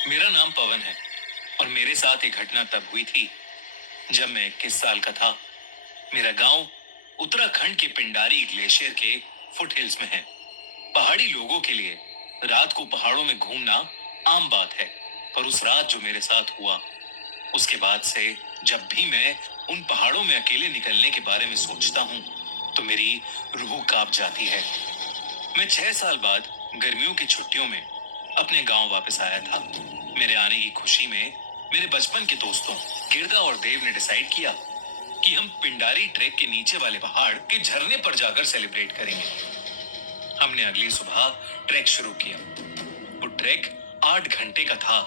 मेरा नाम पवन है और मेरे साथ एक घटना तब हुई थी जब मैं 21 साल का था। मेरा गांव उत्तराखंड के पिंडारी ग्लेशियर के फुट हिल्स में है। पहाड़ी लोगों के लिए रात को पहाड़ों में घूमना आम बात है, पर उस रात जो मेरे साथ हुआ, उसके बाद से जब भी मैं उन पहाड़ों में अकेले निकलने के बारे में सोचता हूँ तो मेरी रूह कांप जाती है। मैं 6 साल बाद गर्मियों की छुट्टियों में अपने गांव वापस आया था। मेरे आने की खुशी में मेरे बचपन के दोस्तों गिरदा और देव ने डिसाइड किया कि हम पिंडारी ट्रैक के नीचे वाले पहाड़ के झरने पर जाकर सेलिब्रेट करेंगे। हमने अगली सुबह ट्रैक शुरू किया। वो ट्रैक 8 घंटे का था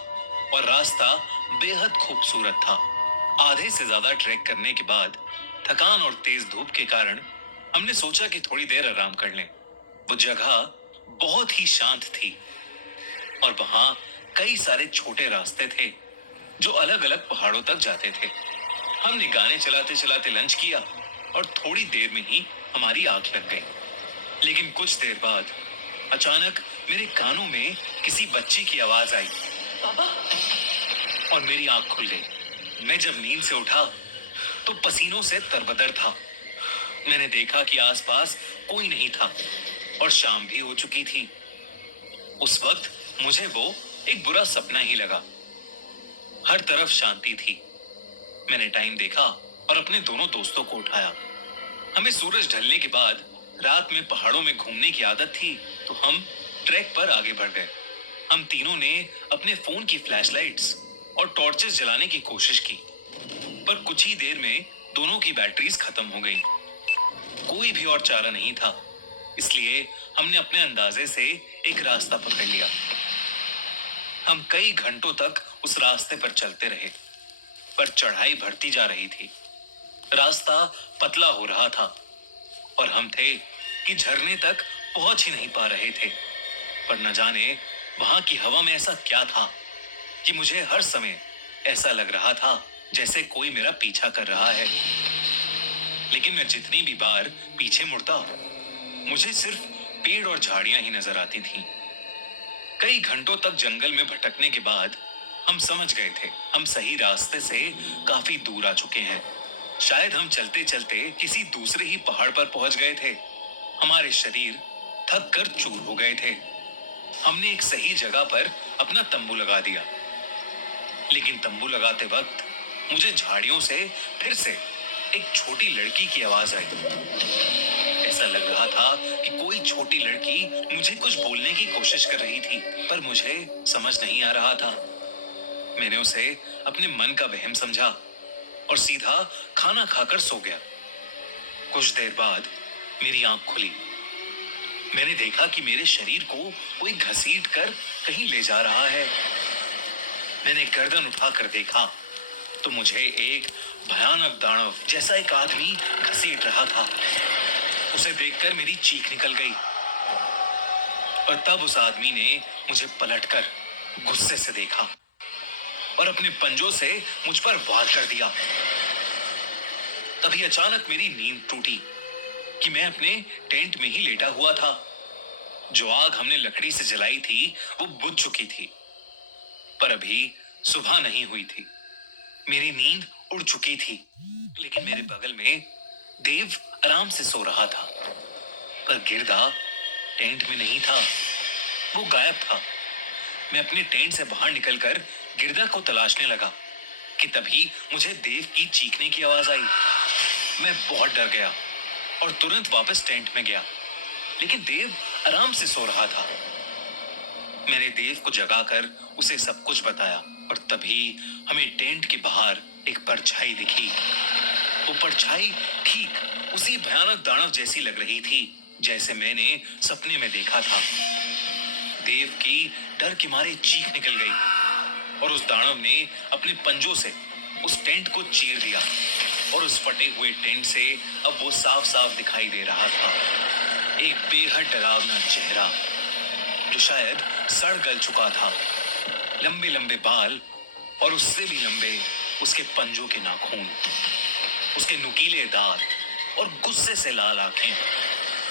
और रास्ता बेहद खूबसूरत था। आधे से ज्यादा ट्रैक करने के बाद थकान और तेज धूप के कारण हमने सोचा कि थोड़ी देर आराम कर लें। वो जगह बहुत ही शांत थी और वहां कई सारे छोटे रास्ते थे जो अलग अलग पहाड़ों तक जाते थे। हमने गाने चलाते चलाते लंच किया और थोड़ी देर में ही हमारी आंख लग गई। लेकिन कुछ देर बाद अचानक मेरे कानों में किसी बच्ची की आवाज आई और मेरी आंख खुल गई। मैं जब नींद से उठा तो पसीनों से तरबतर था। मैंने देखा कि आसपास कोई नहीं था और शाम भी हो चुकी थी। उस वक्त मुझे वो एक बुरा सपना ही लगा। हर तरफ शांति थी। मैंने टाइम देखा और अपने दोनों दोस्तों को उठाया। हमें सूरज ढलने के बाद रात में पहाड़ों में घूमने की आदत थी, तो हम ट्रैक पर आगे बढ़ गए। हम तीनों ने अपने फोन की फ्लैशलाइट्स और टॉर्चेस जलाने की कोशिश की, पर कुछ ही देर में दोनों की बैटरीज खत्म हो गई। कोई भी और चारा नहीं था, इसलिए हमने अपने अंदाजे से एक रास्ता पकड़ लिया। हम कई घंटों तक उस रास्ते पर चलते रहे, पर चढ़ाई बढ़ती जा रही थी। रास्ता पतला हो रहा था और हम थे कि झरने तक पहुंच ही नहीं पा रहे थे। पर न जाने वहां की हवा में ऐसा क्या था कि मुझे हर समय ऐसा लग रहा था जैसे कोई मेरा पीछा कर रहा है। लेकिन मैं जितनी भी बार पीछे मुड़ता, मुझे सिर्फ पेड़ और झाड़ियां ही नजर आती थीं। कई घंटों तक जंगल में भटकने के बाद हम समझ गए थे हम सही रास्ते से काफी दूर आ चुके हैं। शायद हम चलते चलते किसी दूसरे ही पहाड़ पर पहुंच गए थे। हमारे शरीर थक कर चूर हो गए थे। हमने एक सही जगह पर अपना तंबू लगा दिया, लेकिन तंबू लगाते वक्त मुझे झाड़ियों से फिर से एक छोटी लड़की की आवाज आई। ऐसा लग रहा था कि कोई छोटी लड़की मुझे कुछ बोलने की कोशिश कर रही थी, पर मुझे समझ नहीं आ रहा था। मैंने उसे अपने मन का वहम समझा और सीधा खाना खाकर सो गया। कुछ देर बाद मेरी आंख खुली। मैंने देखा कि मेरे शरीर को कोई घसीट कर कहीं ले जा रहा है। मैंने गर्दन उठाकर देखा तो मुझे एक भयानक दानव जैसा एक आदमी घसीट रहा था। उसे देखकर मेरी चीख निकल गई और तब उस आदमी ने मुझे पलटकर गुस्से से देखा और अपने पंजों से मुझ पर वार कर दिया। तभी अचानक मेरी नींद टूटी कि मैं अपने टेंट में ही लेटा हुआ था। जो आग हमने लकड़ी से जलाई थी वो बुझ चुकी थी, पर अभी सुबह नहीं हुई थी। मेरी नींद उड़ चुकी थी, लेकिन मेरे बगल में देव आराम से सो रहा था। पर गिरदा टेंट में नहीं था, वो गायब था। मैं अपने टेंट से बाहर निकलकर गिरदा को तलाशने लगा कि तभी मुझे देव की चीखने की आवाज आई। मैं बहुत डर गया और तुरंत वापस टेंट में गया, लेकिन देव आराम से सो रहा था। मैंने देव को जगाकर उसे सब कुछ बताया और तभी हमें टेंट के बाहर एक परछाई दिखी। वो परछाई ठीक उसी भयानक दानव जैसी लग रही थी जैसे मैंने सपने में देखा था। देव की डर के मारे चीख निकल गई और उस दानव ने अपने पंजों से उस टेंट को चीर दिया और उस फटे हुए टेंट से अब वो साफ साफ दिखाई दे रहा था। एक बेहद डरावना चेहरा जो शायद सड़ गल चुका था। लंबे लंबे बाल और उससे भी लंबे उसके पंजों के नाखून, उसके नुकीले दांत और गुस्से से लाल आंखें।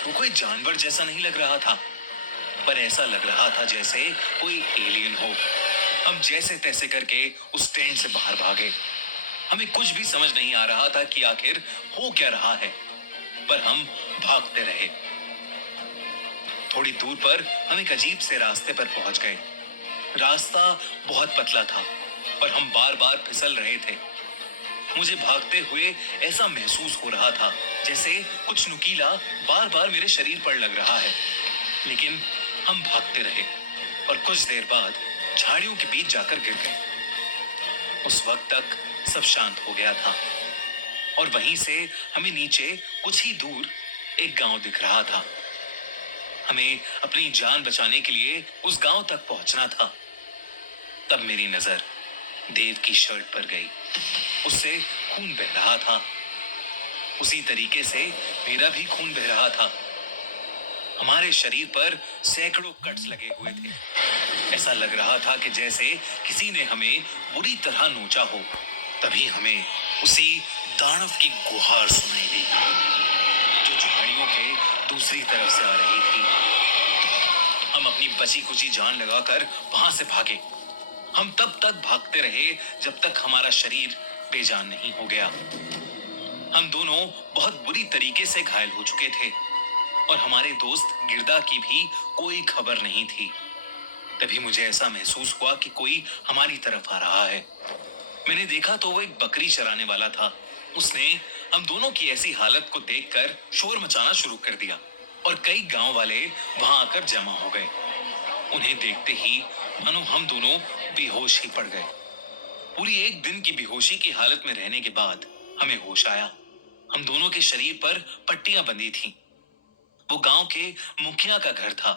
वो कोई जानवर जैसा नहीं लग रहा था, पर ऐसा लग रहा था जैसे कोई एलियन हो। हम जैसे तैसे करके उस टेंट से बाहर भागे। हमें कुछ भी समझ नहीं आ रहा था कि आखिर हो क्या रहा है, पर हम भागते रहे। थोड़ी दूर पर हम एक अजीब से रास्ते पर पहुंच गए। रास्ता बहुत पतला था और हम बार बार फिसल रहे थे। मुझे भागते हुए ऐसा महसूस हो रहा था जैसे कुछ नुकीला बार बार मेरे शरीर पर लग रहा है। लेकिन हम भागते रहे और कुछ देर बाद झाड़ियों के बीच जाकर गिर गए। उस वक्त तक सब शांत हो गया था और वहीं से हमें नीचे कुछ ही दूर एक गांव दिख रहा था। हमें अपनी जान बचाने के लिए उस गांव तक पहुंचना था। तब मेरी नजर देव की शर्ट पर गई। उससे खून बह रहा था। उसी तरीके से मेरा भी खून बह रहा था। हमारे शरीर पर सैकड़ों कट्स लगे हुए थे। ऐसा लग रहा था कि जैसे किसी ने हमें बुरी तरह नोचा हो। तभी हमें उसी दानव की गुहार सुनाई दी जो झाड़ियों के दूसरी तरफ से आ रही थी। हम अपनी बची कुची जान लगाकर वहां से भागे। हम तब तक भागते रहे जब तक हमारा शरीर बेजान नहीं हो गया। हम दोनों बहुत बुरी तरीके से घायल हो चुके थे और हमारे दोस्त गिरदा की भी कोई खबर नहीं थी। तभी मुझे ऐसा महसूस हुआ कि कोई हमारी तरफ आ रहा है। मैंने देखा तो वो एक बकरी चराने वाला था। उसने हम दोनों की ऐसी हालत को देखकर शोर मचाना शुरू कर दिया और कई गांव वाले वहां आकर जमा हो गए। उन्हें देखते ही मानो हम दोनों बेहोश ही पड़ गए। पूरी एक दिन की बेहोशी की हालत में रहने के बाद हमें होश आया। हम दोनों के शरीर पर पट्टियां बंधी थीं। वो गांव के मुखिया का घर था।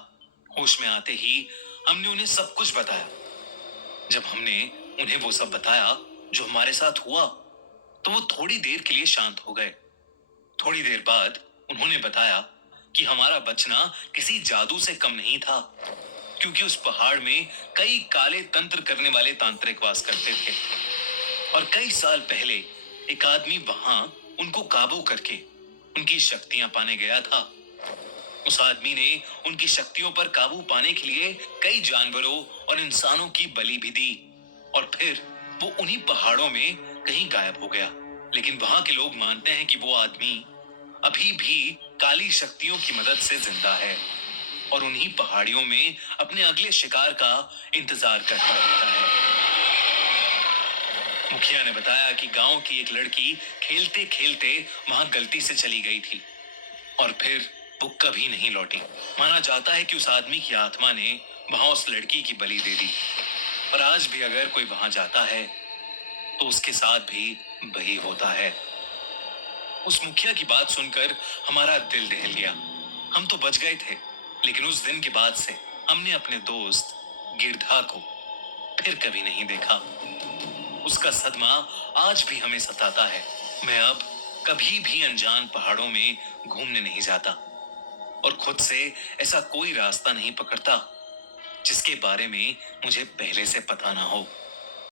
होश में आते ही हमने उन्हें सब कुछ बताया। जब हमने उन्हें वो सब बताया जो हमारे साथ हुआ, तो वो थोड़ी देर के लिए शांत हो गए। थोड़ी देर बाद उन्होंने बताया कि हमारा बचना किसी जादू से कम नहीं था, क्योंकि उस पहाड़ में कई काले तंत्र करने वाले तांत्रिक वास करते थे और कई साल पहले एक आदमी वहां उनको काबू करके उनकी शक्तियां पाने गया था। उस आदमी ने उनकी शक्तियों पर काबू पाने के लिए कई जानवरों और इंसानों की बलि भी दी और फिर वो उन्हीं पहाड़ों में कहीं गायब हो गया। लेकिन वहां के लोग मानते हैं कि वो आदमी अभी भी काली शक्तियों की मदद से जिंदा है और उन्हीं पहाड़ियों में अपने अगले शिकार का इंतजार करता रहता है। मुखिया ने बताया कि गांव की एक लड़की खेलते खेलते वहां गलती से चली गई थी और फिर वो कभी नहीं लौटी। माना जाता है कि उस आदमी की आत्मा ने वहां उस लड़की की बलि दे दी और आज भी अगर कोई वहां जाता है तो उसके साथ भी वही होता है। उस मुखिया की बात सुनकर हमारा दिल दहल गया। हम तो बच गए थे, लेकिन उस दिन के बाद से हमने अपने दोस्त गिरधा को फिर कभी नहीं देखा। उसका सदमा आज भी हमें सताता है। मैं अब कभी भी अनजान पहाड़ों में घूमने नहीं जाता और खुद से ऐसा कोई रास्ता नहीं पकड़ता जिसके बारे में मुझे पहले से पता ना हो।